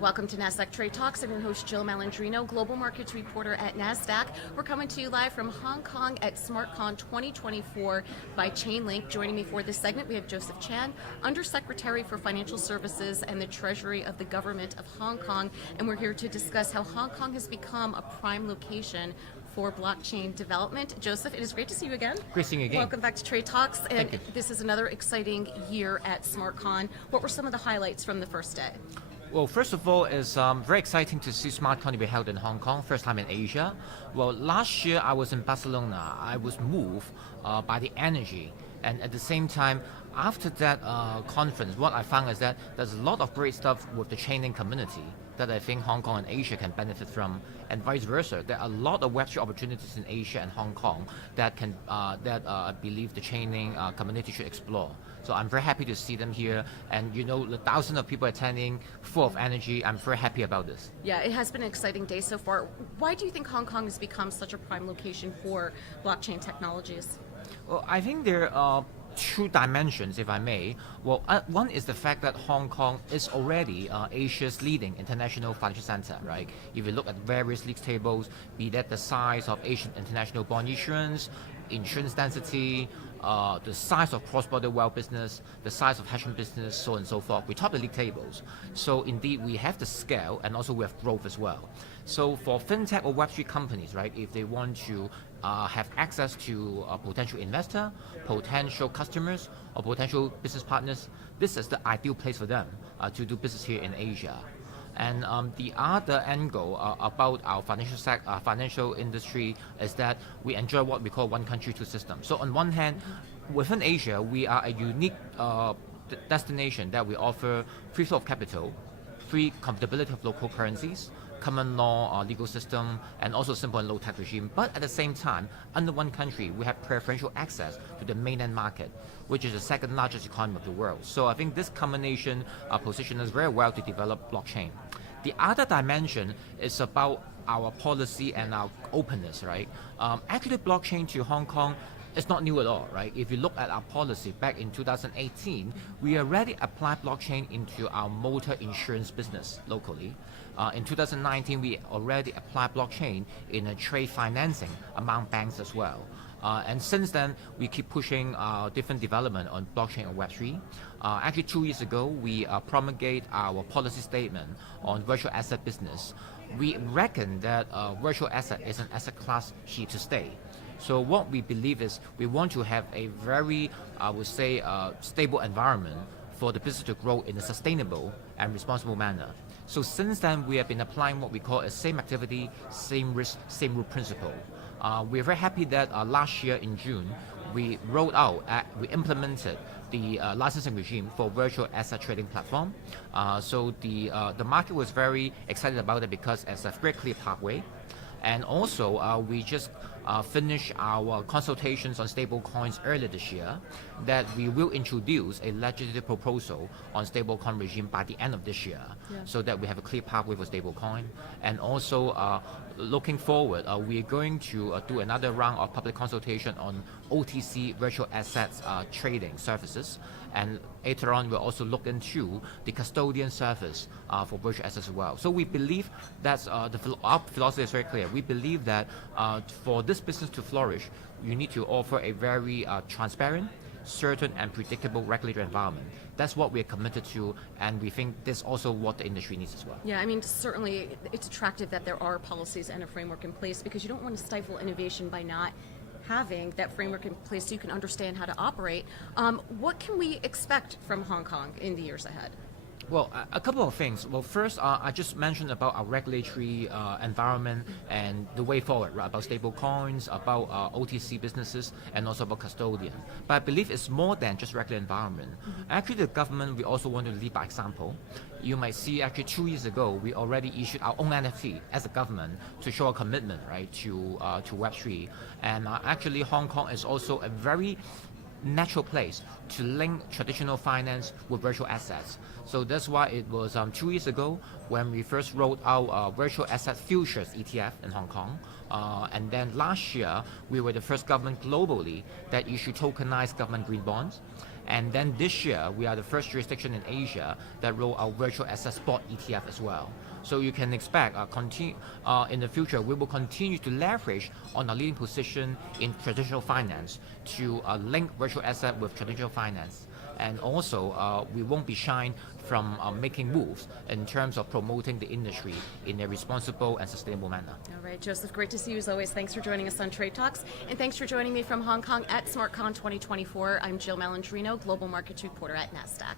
Welcome to Nasdaq TradeTalks. I'm your host, Jill Malandrino, Global Markets Reporter at Nasdaq. We're coming to you live from Hong Kong at SmartCon 2024 by Chainlink. Joining me for this segment, we have Joseph Chan, Undersecretary for Financial Services and the Treasury of the Government of Hong Kong. And we're here to discuss how Hong Kong has become a prime location for blockchain development. Joseph, it is great to see you again. Great seeing you again. Welcome back to Trade Talks. And this is another exciting year at SmartCon. What were some of the highlights from the first day? Well, first of all, it's very exciting to see SmartCon be held in Hong Kong, first time in Asia. Well, last year I was in Barcelona. I was moved by the energy. And at the same time, after that conference, what I found is that there's a lot of great stuff with the Chainlink community that I think Hong Kong and Asia can benefit from, and vice versa. There are a lot of Web3 opportunities in Asia and Hong Kong that I believe the Chainlink community should explore. So I'm very happy to see them here, and you know, the thousands of people attending, full of energy. I'm very happy about this. Yeah, it has been an exciting day so far. Why do you think Hong Kong has become such a prime location for blockchain technologies? Well, I think there are two dimensions, if I may. Well, one is the fact that Hong Kong is already Asia's leading international financial center, right? If you look at various league tables, be that the size of Asian international bond issuance, insurance density, the size of cross-border wealth business, the size of hedge fund business, so on and so forth. We top the league tables. So indeed, we have the scale, and also we have growth as well. So for fintech or Web3 companies, right, if they want to have access to a potential investor, potential customers, or potential business partners, this is the ideal place for them to do business here in Asia. And the other angle about our financial industry is that we enjoy what we call one country, two systems. So on one hand, within Asia, we are a unique destination that we offer free flow of capital, free convertibility of local currencies, common law legal system, and also simple and low tax regime. But at the same time, under one country, we have preferential access to the mainland market, which is the second largest economy of the world. So I think this combination positions us very well to develop blockchain. The other dimension is about our policy and our openness, right? Actually, blockchain to Hong Kong is not new at all, right? If you look at our policy back in 2018, we already applied blockchain into our motor insurance business locally. In 2019, we already applied blockchain in a trade financing among banks as well. And since then, we keep pushing different development on blockchain and Web3. Actually, 2 years ago, we promulgate our policy statement on virtual asset business. We reckon that virtual asset is an asset class here to stay. So what we believe is we want to have a very, I would say, stable environment for the business to grow in a sustainable and responsible manner. So since then, we have been applying what we call a same activity, same risk, same rule principle. We're very happy that last year in June, we rolled out, we implemented the licensing regime for virtual asset trading platform. So the market was very excited about it because it's a very clear pathway. And also, we just finished our consultations on stablecoins earlier this year, that we will introduce a legislative proposal on stablecoin regime by the end of this year, so that we have a clear pathway for stablecoin. And also, looking forward, we're going to do another round of public consultation on OTC virtual assets trading services. And later on, we'll also look into the custodian service for virtual assets as well. So we believe that our philosophy is very clear. We believe that for this business to flourish, you need to offer a very transparent, certain, and predictable regulatory environment. That's what we're committed to, and we think that's also what the industry needs as well. Yeah, I mean, certainly it's attractive that there are policies and a framework in place, because you don't want to stifle innovation by not having that framework in place so you can understand how to operate. What can we expect from Hong Kong in the years ahead? Well, a couple of things. Well, first, I just mentioned about our regulatory environment and the way forward, right? About stable coins, about OTC businesses, and also about custodian. But I believe it's more than just regular environment. Actually, the government, we also want to lead by example. You might see, actually, 2 years ago, we already issued our own NFT as a government to show a commitment, right, to Web3. And actually, Hong Kong is also a very natural place to link traditional finance with virtual assets. So that's why it was 2 years ago when we first rolled out virtual asset futures ETF in Hong Kong. And then last year, we were the first government globally that issued tokenized government green bonds. And then this year, we are the first jurisdiction in Asia that roll out virtual asset spot ETF as well. So you can expect in the future, we will continue to leverage on our leading position in traditional finance to link virtual asset with traditional finance. And also, we won't be shy from making moves in terms of promoting the industry in a responsible and sustainable manner. All right, Joseph, great to see you as always. Thanks for joining us on Trade Talks. And thanks for joining me from Hong Kong at SmartCon 2024. I'm Jill Malandrino, Global Markets Reporter at Nasdaq.